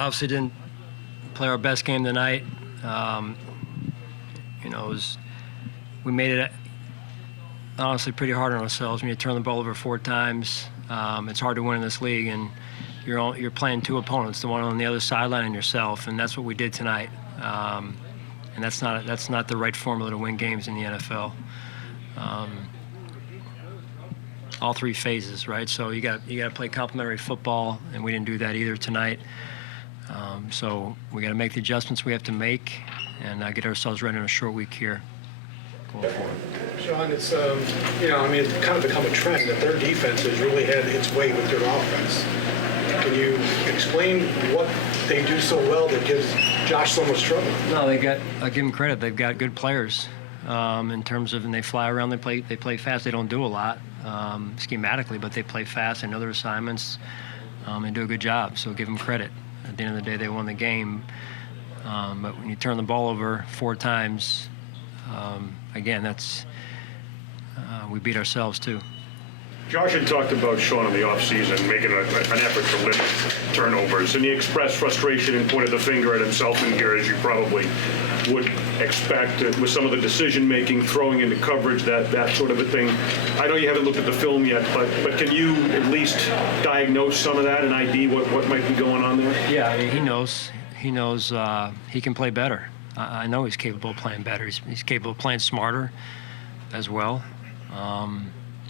obviously didn't play our best game tonight. We made it honestly pretty hard on ourselves. When you turn the ball over 4 times, it's hard to win in this league, and you're playing 2 opponents, the one on the other sideline and yourself, and that's what we did tonight. And that's not the right formula to win games in the NFL. All 3 phases, right? So you got to play complementary football, and we didn't do that either tonight. So we got to make the adjustments we have to make, and get ourselves ready in a short week here. Going forward. Sean, it's it's kind of become a trend that their defense has really had its way with their offense. Can you explain what they do so well that gives Josh so much trouble? No, I give them credit. They've got good players in terms of, and they fly around. They play fast. They don't do a lot schematically, but they play fast. They know their assignments. They do a good job. So give them credit. At the end of the day, they won the game. But when you turn the ball over 4 times, again, that's we beat ourselves too. Josh had talked about Sean in the offseason making an effort to limit turnovers, and he expressed frustration and pointed the finger at himself in here, as you probably would expect, with some of the decision-making, throwing into coverage, that sort of a thing. I know you haven't looked at the film yet, but can you at least diagnose some of that and ID what might be going on there? Yeah, I mean, he knows he can play better. I know he's capable of playing better. He's capable of playing smarter as well.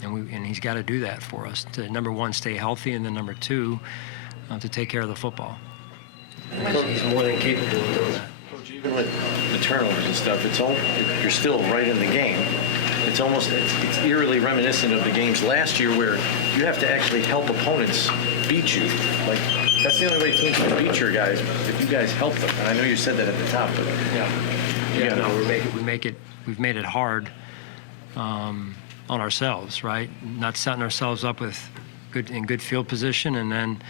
And he's got to do that for us to, number 1, stay healthy, and then number 2, to take care of the football. He's more than capable of doing that. Coach, even with the turnovers and stuff, you're still right in the game. It's eerily reminiscent of the games last year where you have to actually help opponents beat you. Like, that's the only way teams can beat your guys, if you guys help them. And I know you said that at the top, but we've made it hard on ourselves, right? Not setting ourselves up with good field position, and then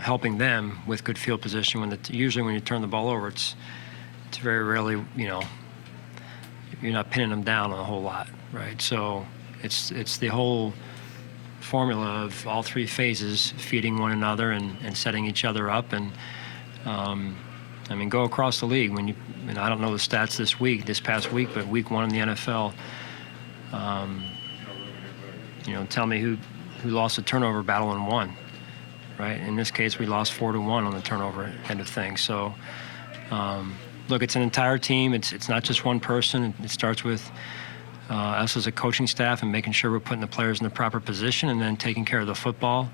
helping them with good field position. Usually when you turn the ball over, it's very rarely you're not pinning them down a whole lot, right? So it's the whole formula of all 3 phases feeding one another and setting each other up. And go across the league. I don't know the stats this past week, but week 1 in the NFL. Tell me who lost a turnover battle and won, right? In this case, we lost 4-1 on the turnover end of things. So, look, it's an entire team. It's not just one person. It starts with us as a coaching staff and making sure we're putting the players in the proper position and then taking care of the football.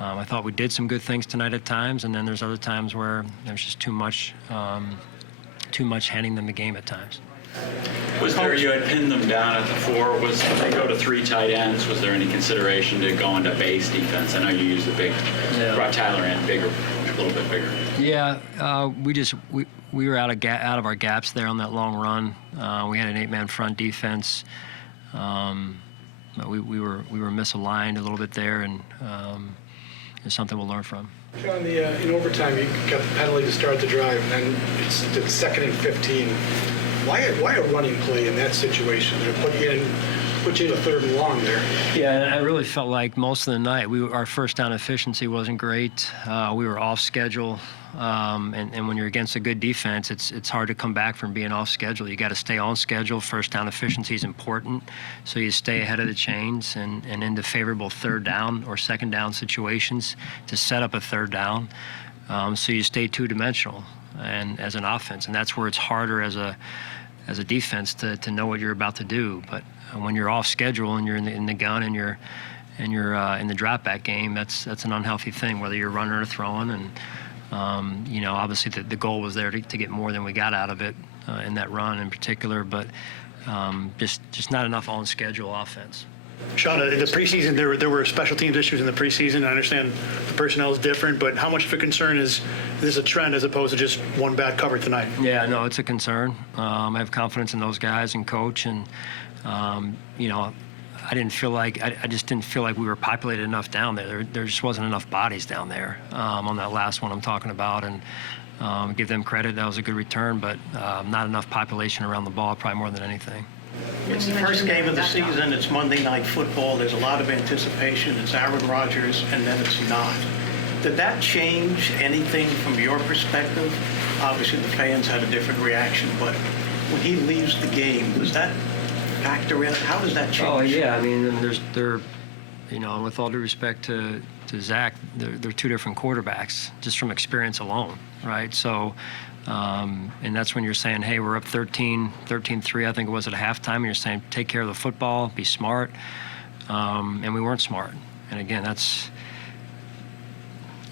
I thought we did some good things tonight at times, and then there's other times where there's just too much handing them the game at times. You had pinned them down at the 4. They go to 3 tight ends? Was there any consideration to go into base defense? I know you used the big, brought Tyler in a little bit bigger. Yeah, we were out of our gaps there on that long run. We had an 8-man front defense. But we were misaligned a little bit there, and it's something we'll learn from. Sean, in overtime, you got the penalty to start the drive, and then it's 2nd and 15. Why a running play in that situation? Did it put you in a 3rd and long there? Yeah, I really felt like most of the night our first down efficiency wasn't great. We were off schedule, and when you're against a good defense, it's hard to come back from being off schedule. You got to stay on schedule. First down efficiency is important, so you stay ahead of the chains and into favorable 3rd down or 2nd down situations to set up a 3rd down. So you stay 2-dimensional and as an offense, and that's where it's harder as a defense to know what you're about to do. But when you're off schedule and you're in the gun and you're in the drop back game, that's an unhealthy thing, whether you're running or throwing. And obviously the goal was there to get more than we got out of it in that run in particular, but just not enough on schedule offense. Sean, in the preseason, there were special teams issues in the preseason. I understand the personnel is different, but how much of a concern is this a trend as opposed to just one bad cover tonight? Yeah, no, it's a concern. I have confidence in those guys and coach, and I just didn't feel like we were populated enough down there. There just wasn't enough bodies down there on that last one I'm talking about, and give them credit. That was a good return, but not enough population around the ball, probably more than anything. It's the first game of the season. It's Monday Night Football. There's a lot of anticipation. It's Aaron Rodgers, and then it's not. Did that change anything from your perspective? Obviously, the fans had a different reaction, but when he leaves the game, does that factor in? How does that change? Oh yeah, I mean, with all due respect to Zach, they're two different quarterbacks just from experience alone, right? So, and that's when you're saying, hey, we're up 13-3, I think it was at halftime, and you're saying, take care of the football, be smart, and we weren't smart. And again,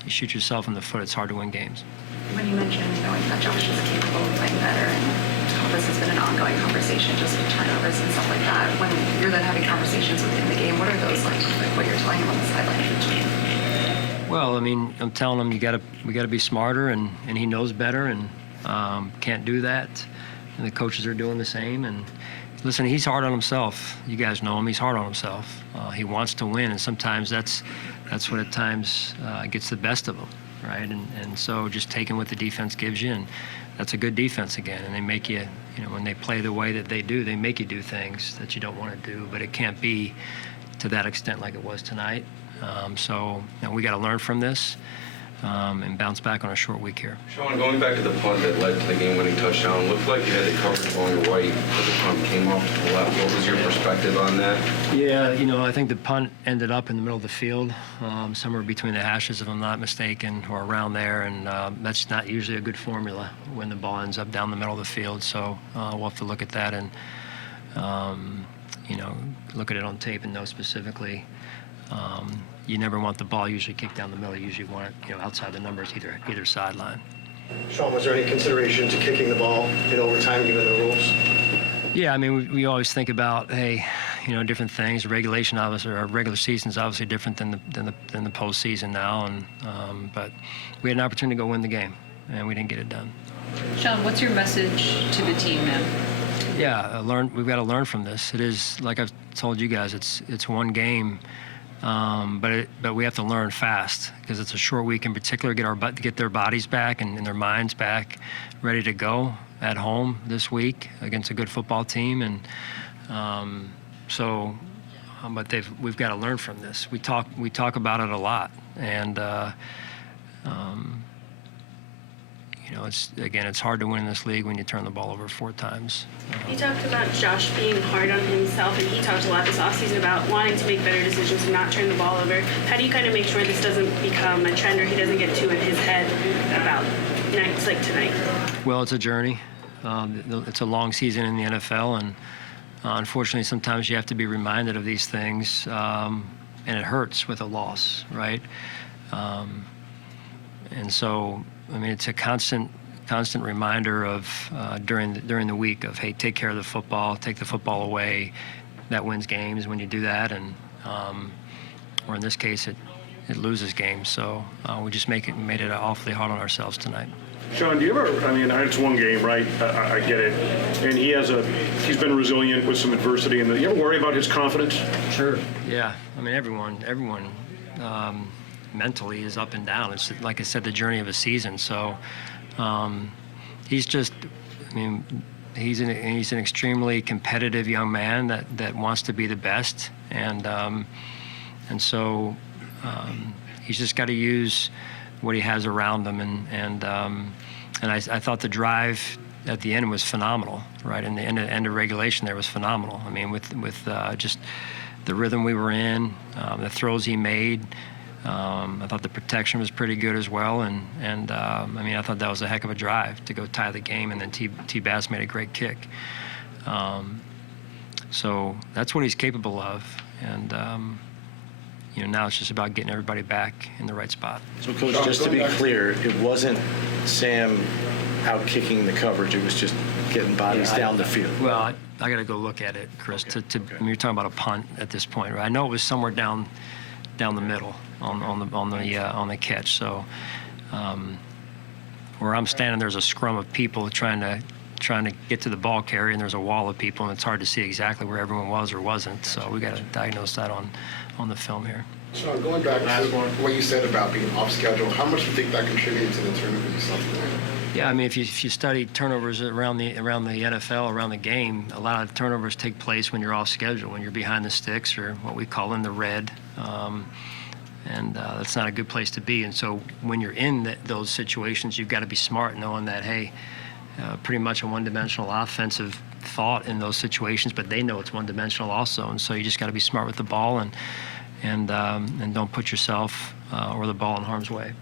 you shoot yourself in the foot. It's hard to win games. When you mentioned knowing that Josh is capable of playing better, and how this has been an ongoing conversation, just with turnovers and stuff like that, when you're then having conversations within the game, what are those like what you're telling him on the sideline? Well, I mean, I'm telling him we got to be smarter, and he knows better, and can't do that. And the coaches are doing the same. And listen, he's hard on himself. You guys know him. He's hard on himself. He wants to win, and sometimes that's what at times gets the best of him, right? And so just taking what the defense gives you, and that's a good defense again. And they make you, when they play the way that they do, they make you do things that you don't want to do. But it can't be to that extent like it was tonight. So we got to learn from this and bounce back on a short week here. Sean, going back to the punt that led to the game-winning touchdown, looked like you had it covered on your right, but the punt came off to the left. What was your perspective on that? Yeah, I think the punt ended up in the middle of the field, somewhere between the hashes, if I'm not mistaken, or around there, and that's not usually a good formula when the ball ends up down the middle of the field. So we'll have to look at that and, look at it on tape and know specifically. You never want the ball usually kicked down the middle. You usually want it, outside the numbers, either sideline. Sean, was there any consideration to kicking the ball in overtime given the rules? Yeah, I mean, we always think about, hey, different things. Regulation, obviously, our regular season is obviously different than the postseason now, and but we had an opportunity to go win the game, and we didn't get it done. Sean, what's your message to the team now? Yeah, we've got to learn from this. It is, like I've told you guys, it's one game. But we have to learn fast because it's a short week in particular. Get their bodies back and their minds back, ready to go at home this week against a good football team, and but we've got to learn from this. We talk about it a lot, and it's hard to win in this league when you turn the ball over 4 times. You talked about Josh being hard on himself, and he talked a lot this offseason about wanting to make better decisions and not turn the ball over. How do you kind of make sure this doesn't become a trend or he doesn't get too in his head about nights like tonight? Well, it's a journey. It's a long season in the NFL, and unfortunately, sometimes you have to be reminded of these things, and it hurts with a loss, right? And so, I mean, it's a constant reminder of during the week of, hey, take care of the football, take the football away. That wins games when you do that, and or in this case, it loses games. So we just made it awfully hard on ourselves tonight. Sean, do you ever, I mean, it's one game, right? I get it. And he's been resilient with some adversity. And you ever worry about his confidence? Sure. Yeah. I mean, everyone mentally is up and down. It's, like I said, the journey of a season. So he's just, I mean, he's an extremely competitive young man that wants to be the best. And so he's just got to use what he has around him, and I thought the drive at the end was phenomenal, right? And the end of regulation there was phenomenal. I mean, with just the rhythm we were in, the throws he made. I thought the protection was pretty good as well, and I mean, I thought that was a heck of a drive to go tie the game, and then T. Bass made a great kick. So that's what he's capable of, and now it's just about getting everybody back in the right spot. So, Coach, just to be clear, it wasn't Sam out kicking the coverage. It was just getting bodies down the field. Well, I got to go look at it, Chris. Okay. I mean, you're talking about a punt at this point, right? I know it was somewhere down the middle on the catch. So where I'm standing, there's a scrum of people trying to get to the ball carrier, and there's a wall of people, and it's hard to see exactly where everyone was or wasn't. So we got to diagnose that on the film here. Sean, going back to what you said about being off schedule, how much do you think that contributed to the turnover you saw tonight? Yeah, I mean, if you study turnovers around the NFL, around the game, a lot of turnovers take place when you're off schedule, when you're behind the sticks, or what we call in the red. And that's not a good place to be. And so when you're in those situations, you've got to be smart, knowing that, hey, pretty much a one-dimensional offensive thought in those situations, but they know it's one-dimensional also. And so you just got to be smart with the ball and don't put yourself or the ball in harm's way.